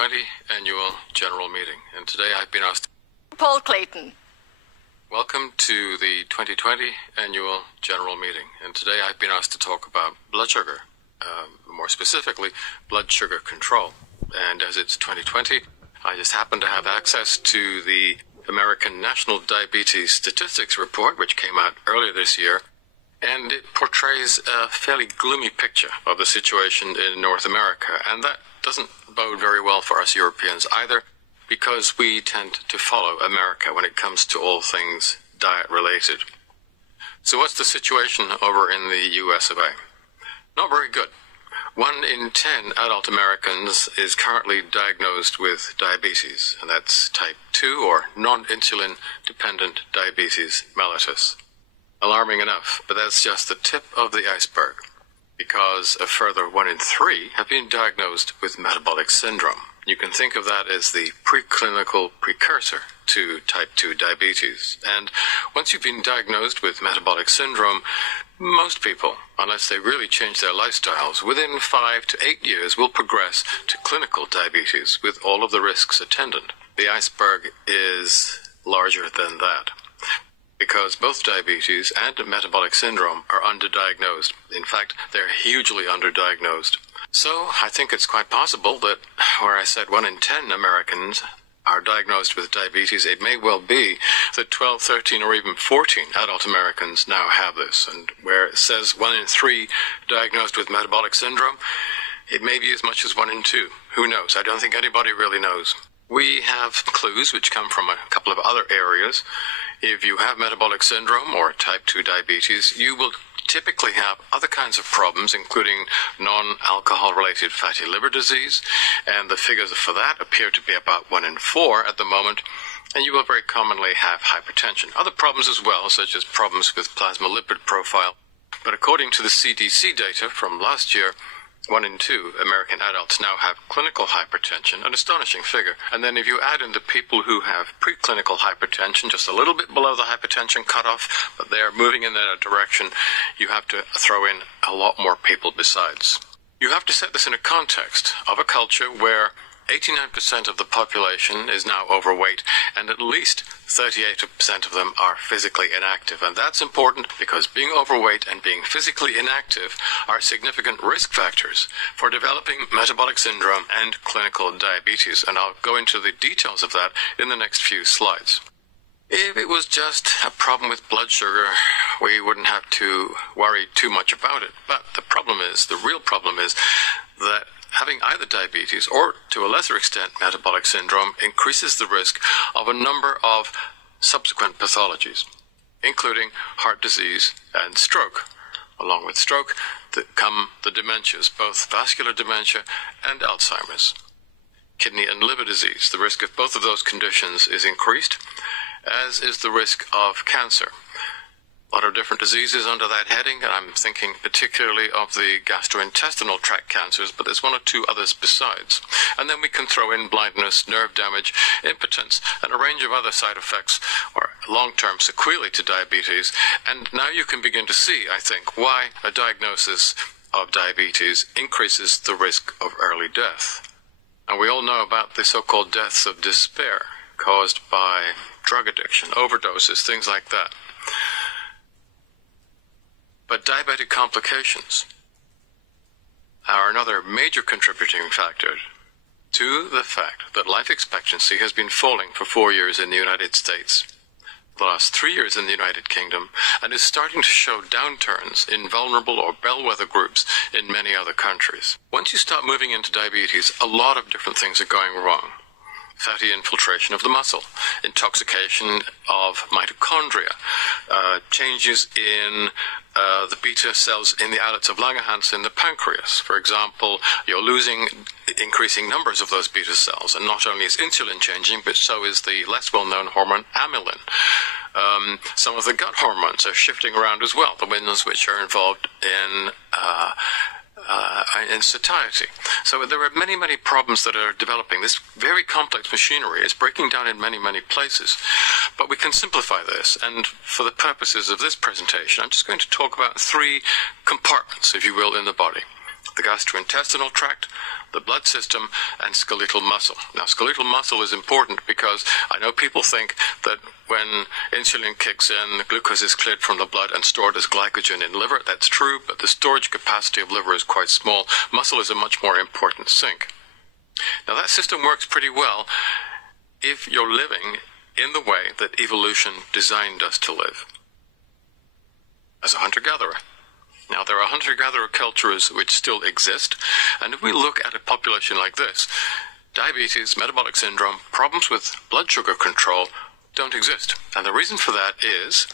2020 Annual General Meeting, and today I've been asked... Paul Clayton. Welcome to the 2020 Annual General Meeting, and today I've been asked to talk about blood sugar, more specifically, blood sugar control. And as it's 2020, I just happen to have access to the American National Diabetes Statistics Report, which came out earlier this year, and it portrays a fairly gloomy picture of the situation in North America, and that doesn't bode very well for us Europeans either, because we tend to follow America when it comes to all things diet-related. So what's the situation over in the US of A? Not very good. 1 in 10 adult Americans is currently diagnosed with diabetes, and that's type 2 or non-insulin dependent diabetes mellitus. Alarming enough, but that's just the tip of the iceberg, because a further 1 in 3 have been diagnosed with metabolic syndrome. You can think of that as the preclinical precursor to type 2 diabetes. And once you've been diagnosed with metabolic syndrome, most people, unless they really change their lifestyles, within 5 to 8 years will progress to clinical diabetes with all of the risks attendant. The iceberg is larger than that, because both diabetes and metabolic syndrome are underdiagnosed. In fact, they're hugely underdiagnosed. So I think it's quite possible that where I said 1 in 10 Americans are diagnosed with diabetes, it may well be that 12, 13, or even 14 adult Americans now have this. And where it says 1 in 3 diagnosed with metabolic syndrome, it may be as much as 1 in 2. Who knows? I don't think anybody really knows. We have clues which come from a couple of other areas. If you have metabolic syndrome or type 2 diabetes, you will typically have other kinds of problems, including non-alcohol related fatty liver disease, and the figures for that appear to be about 1 in 4 at the moment, and you will very commonly have hypertension. Other problems as well, such as problems with plasma lipid profile, but according to the CDC data from last year, 1 in 2 American adults now have clinical hypertension, an astonishing figure. And then if you add in the people who have preclinical hypertension, just a little bit below the hypertension cutoff, but they're moving in that direction, you have to throw in a lot more people besides. You have to set this in a context of a culture where 89% of the population is now overweight, and at least 38% of them are physically inactive. And that's important because being overweight and being physically inactive are significant risk factors for developing metabolic syndrome and clinical diabetes. And I'll go into the details of that in the next few slides. If it was just a problem with blood sugar, we wouldn't have to worry too much about it. But the real problem is that having either diabetes or, to a lesser extent, metabolic syndrome increases the risk of a number of subsequent pathologies, including heart disease and stroke. Along with stroke come the dementias, both vascular dementia and Alzheimer's. Kidney and liver disease, the risk of both of those conditions is increased, as is the risk of cancer. A lot of different diseases under that heading, and I'm thinking particularly of the gastrointestinal tract cancers, but there's 1 or 2 others besides. And then we can throw in blindness, nerve damage, impotence, and a range of other side effects or long-term sequelae to diabetes. And now you can begin to see, I think, why a diagnosis of diabetes increases the risk of early death. And we all know about the so-called deaths of despair caused by drug addiction, overdoses, things like that. But diabetic complications are another major contributing factor to the fact that life expectancy has been falling for 4 years in the United States, the last 3 years in the United Kingdom, and is starting to show downturns in vulnerable or bellwether groups in many other countries. Once you start moving into diabetes, a lot of different things are going wrong. Fatty infiltration of the muscle, intoxication of mitochondria, changes in the beta cells in the islets of Langerhans in the pancreas. For example, you're losing increasing numbers of those beta cells, and not only is insulin changing, but so is the less well-known hormone amylin. Some of the gut hormones are shifting around as well, the ones which are involved in satiety. So there are many, many problems that are developing. This very complex machinery is breaking down in many, many places. But we can simplify this, and for the purposes of this presentation, I'm just going to talk about 3 compartments, if you will, in the body. the gastrointestinal tract, the blood system, and skeletal muscle. Now, skeletal muscle is important because I know people think that when insulin kicks in, glucose is cleared from the blood and stored as glycogen in liver. That's true, but the storage capacity of liver is quite small. Muscle is a much more important sink. Now, that system works pretty well if you're living in the way that evolution designed us to live, as a hunter-gatherer. Now, there are hunter-gatherer cultures which still exist, and if we look at a population like this, diabetes, metabolic syndrome, problems with blood sugar control don't exist. And the reason for that is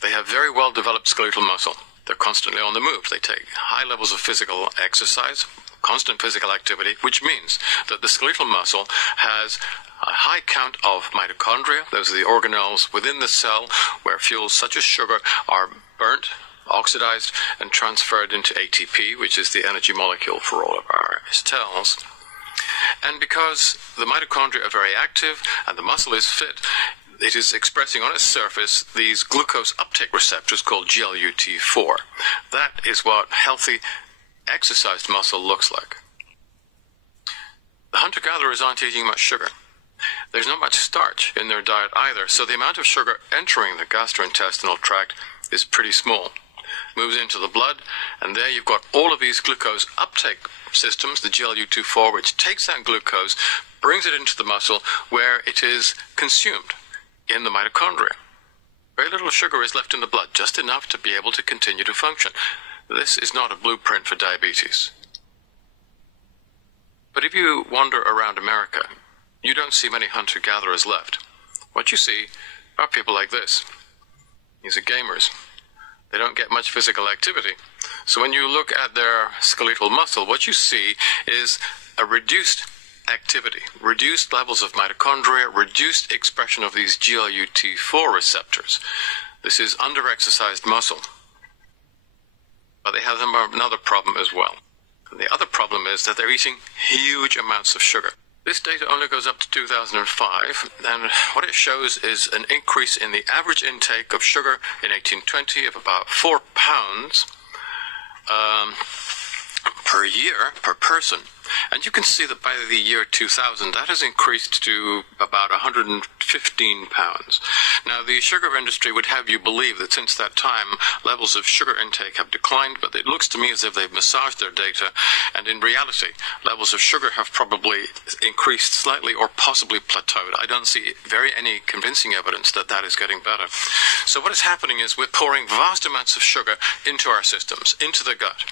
they have very well-developed skeletal muscle. They're constantly on the move. They take high levels of physical exercise, constant physical activity, which means that the skeletal muscle has a high count of mitochondria. Those are the organelles within the cell where fuels such as sugar are burnt, oxidized, and transferred into ATP, which is the energy molecule for all of our cells. And because the mitochondria are very active and the muscle is fit, it is expressing on its surface these glucose uptake receptors called GLUT4. That is what healthy, exercised muscle looks like. The hunter-gatherers aren't eating much sugar. There's not much starch in their diet either, so the amount of sugar entering the gastrointestinal tract is pretty small. Moves into the blood, and there you've got all of these glucose uptake systems, the GLUT4, which takes that glucose, brings it into the muscle where it is consumed in the mitochondria. Very little sugar is left in the blood, just enough to be able to continue to function. This is not a blueprint for diabetes. But if you wander around America, you don't see many hunter-gatherers left. What you see are people like this. These are gamers. They don't get much physical activity. So when you look at their skeletal muscle, what you see is a reduced activity, reduced levels of mitochondria, reduced expression of these GLUT4 receptors. This is under-exercised muscle. But they have another problem as well. And the other problem is that they're eating huge amounts of sugar. This data only goes up to 2005, and what it shows is an increase in the average intake of sugar in 1820 of about 4 pounds per year, per person. And you can see that by the year 2000, that has increased to about 115 pounds. Now, the sugar industry would have you believe that since that time, levels of sugar intake have declined, but it looks to me as if they've massaged their data, and in reality, levels of sugar have probably increased slightly or possibly plateaued. I don't see any convincing evidence that that is getting better. So what is happening is we're pouring vast amounts of sugar into our systems, into the gut.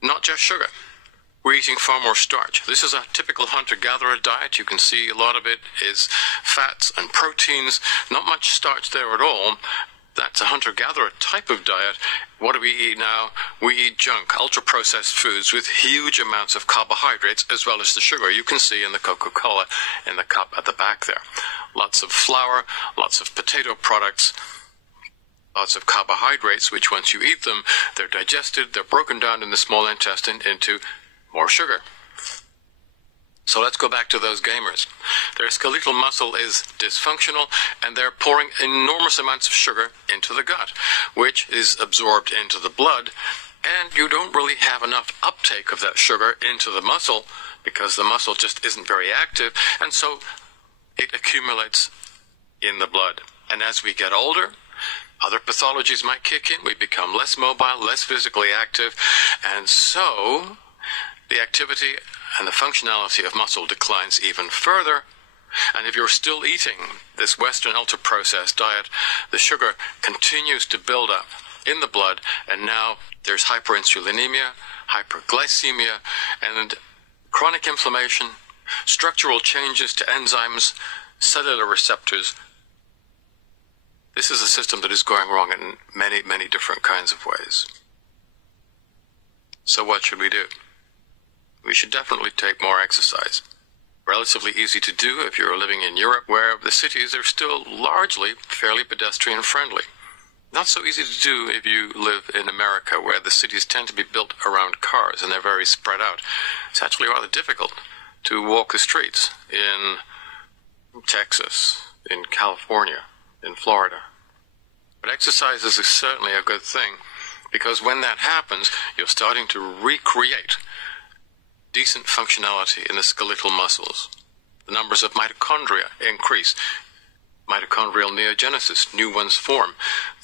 Not just sugar. We're eating far more starch. This is a typical hunter-gatherer diet. You can see a lot of it is fats and proteins, not much starch there at all. That's a hunter-gatherer type of diet. What do we eat now? We eat junk, ultra-processed foods with huge amounts of carbohydrates as well as the sugar. You can see in the Coca-Cola in the cup at the back there. Lots of flour, lots of potato products, lots of carbohydrates, which once you eat them, they're digested, they're broken down in the small intestine into more sugar. So let's go back to those gamers. Their skeletal muscle is dysfunctional, and they're pouring enormous amounts of sugar into the gut, which is absorbed into the blood, and you don't really have enough uptake of that sugar into the muscle because the muscle just isn't very active, and so it accumulates in the blood. And as we get older, other pathologies might kick in. We become less mobile, less physically active, and so the activity and the functionality of muscle declines even further. And if you're still eating this Western ultra-processed diet, the sugar continues to build up in the blood, and now there's hyperinsulinemia, hyperglycemia, and chronic inflammation, structural changes to enzymes, cellular receptors. This is a system that is going wrong in many, many different kinds of ways. So what should we do? We should definitely take more exercise. Relatively easy to do if you're living in Europe, where the cities are still largely fairly pedestrian friendly. Not so easy to do if you live in America, where the cities tend to be built around cars and they're very spread out. It's actually rather difficult to walk the streets in Texas, in California, in Florida. But exercise is certainly a good thing. Because when that happens, you're starting to recreate decent functionality in the skeletal muscles. The numbers of mitochondria increase. Mitochondrial neogenesis, new ones form.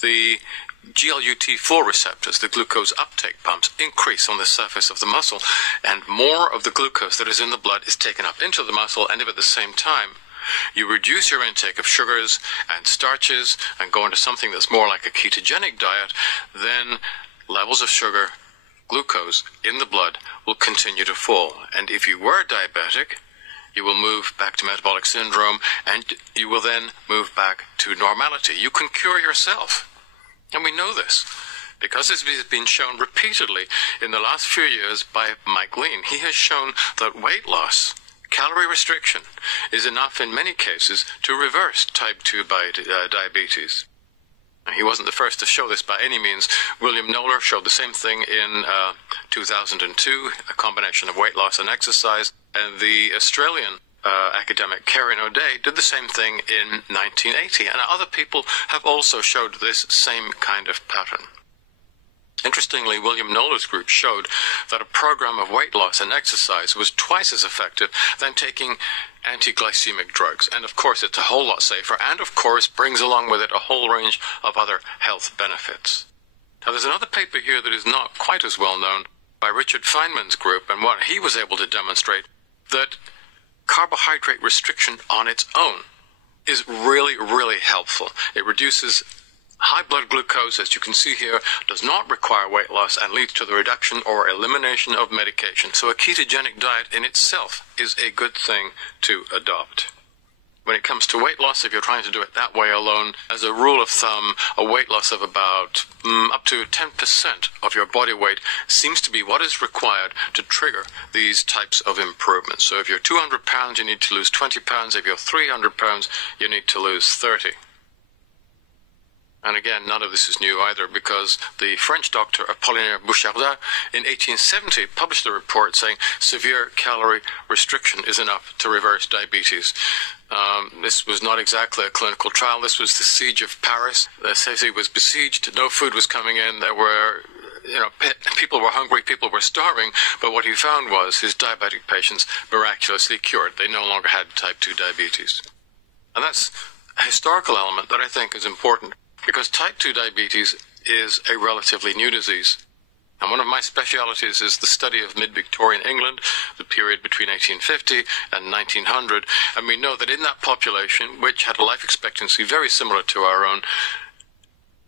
The GLUT4 receptors, the glucose uptake pumps, increase on the surface of the muscle, and more of the glucose that is in the blood is taken up into the muscle, and if at the same time you reduce your intake of sugars and starches and go into something that's more like a ketogenic diet, then levels of sugar, glucose in the blood will continue to fall. And if you were diabetic, you will move back to metabolic syndrome, and you will then move back to normality. You can cure yourself. And we know this because this has been shown repeatedly in the last few years by Mike Lean. He has shown that weight loss, calorie restriction, is enough in many cases to reverse type 2 diabetes. He wasn't the first to show this by any means. William Noller showed the same thing in 2002, a combination of weight loss and exercise. And the Australian academic Karen O'Day did the same thing in 1980. And other people have also showed this same kind of pattern. Interestingly, William Noller's group showed that a program of weight loss and exercise was twice as effective than taking anti-glycemic drugs. And of course, it's a whole lot safer, and of course, brings along with it a whole range of other health benefits. Now, there's another paper here that is not quite as well known by Richard Feynman's group, and what he was able to demonstrate that carbohydrate restriction on its own is really, really helpful. It reduces high blood glucose, as you can see here, does not require weight loss and leads to the reduction or elimination of medication. So a ketogenic diet in itself is a good thing to adopt. When it comes to weight loss, if you're trying to do it that way alone, as a rule of thumb, a weight loss of about up to 10% of your body weight seems to be what is required to trigger these types of improvements. So if you're 200 pounds, you need to lose 20 pounds. If you're 300 pounds, you need to lose 30. And again, none of this is new either, because the French doctor Apollinaire Bouchardin in 1870 published a report saying severe calorie restriction is enough to reverse diabetes. This was not exactly a clinical trial. This was the siege of Paris. The city was besieged. No food was coming in. There were, people were hungry, people were starving. But what he found was his diabetic patients miraculously cured. They no longer had type 2 diabetes. And that's a historical element that I think is important, because type 2 diabetes is a relatively new disease. And one of my specialities is the study of mid-Victorian England, the period between 1850 and 1900. And we know that in that population, which had a life expectancy very similar to our own,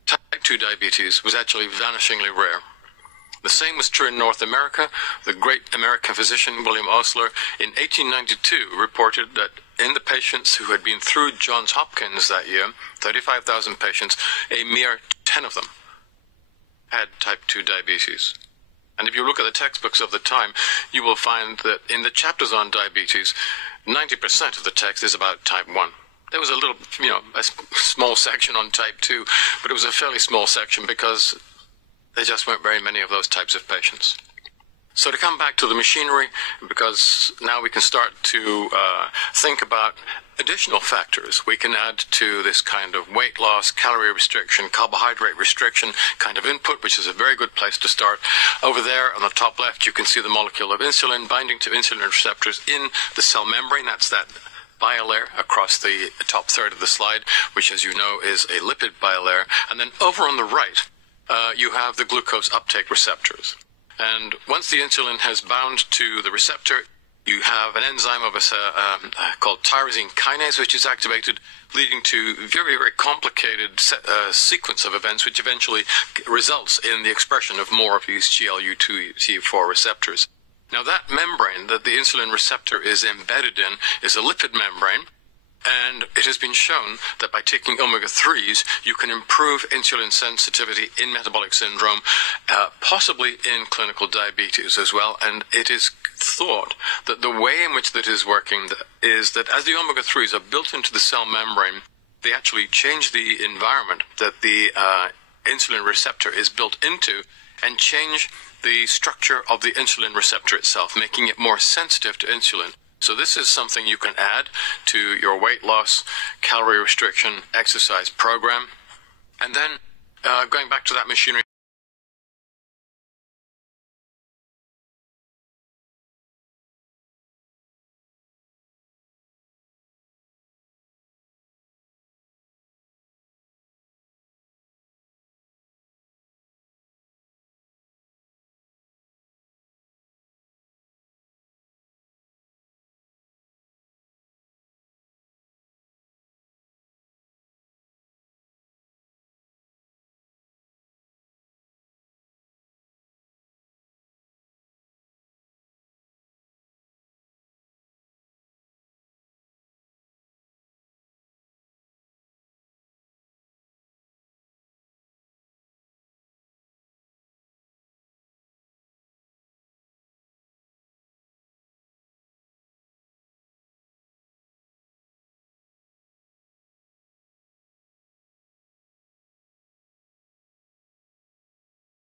type 2 diabetes was actually vanishingly rare. The same was true in North America. The great American physician William Osler in 1892 reported that in the patients who had been through Johns Hopkins that year, 35,000 patients, a mere 10 of them had type 2 diabetes. And if you look at the textbooks of the time, you will find that in the chapters on diabetes, 90% of the text is about type 1. There was a little, a small section on type 2, but it was a fairly small section because there just weren't very many of those types of patients. So to come back to the machinery, because now we can start to think about additional factors we can add to this kind of weight loss, calorie restriction, carbohydrate restriction kind of input, which is a very good place to start. Over there on the top left, you can see the molecule of insulin binding to insulin receptors in the cell membrane. That's that bilayer across the top third of the slide, which, as you know, is a lipid bilayer. And then over on the right, you have the glucose uptake receptors. And once the insulin has bound to the receptor, you have an enzyme of called tyrosine kinase, which is activated, leading to very, very complicated sequence of events, which eventually results in the expression of more of these GLUT4 receptors. Now, that membrane that the insulin receptor is embedded in is a lipid membrane. And it has been shown that by taking omega-3s, you can improve insulin sensitivity in metabolic syndrome, possibly in clinical diabetes as well. And it is thought that the way in which that is working is that as the omega-3s are built into the cell membrane, they actually change the environment that the insulin receptor is built into and change the structure of the insulin receptor itself, making it more sensitive to insulin. So this is something you can add to your weight loss, calorie restriction, exercise program. And then going back to that machinery,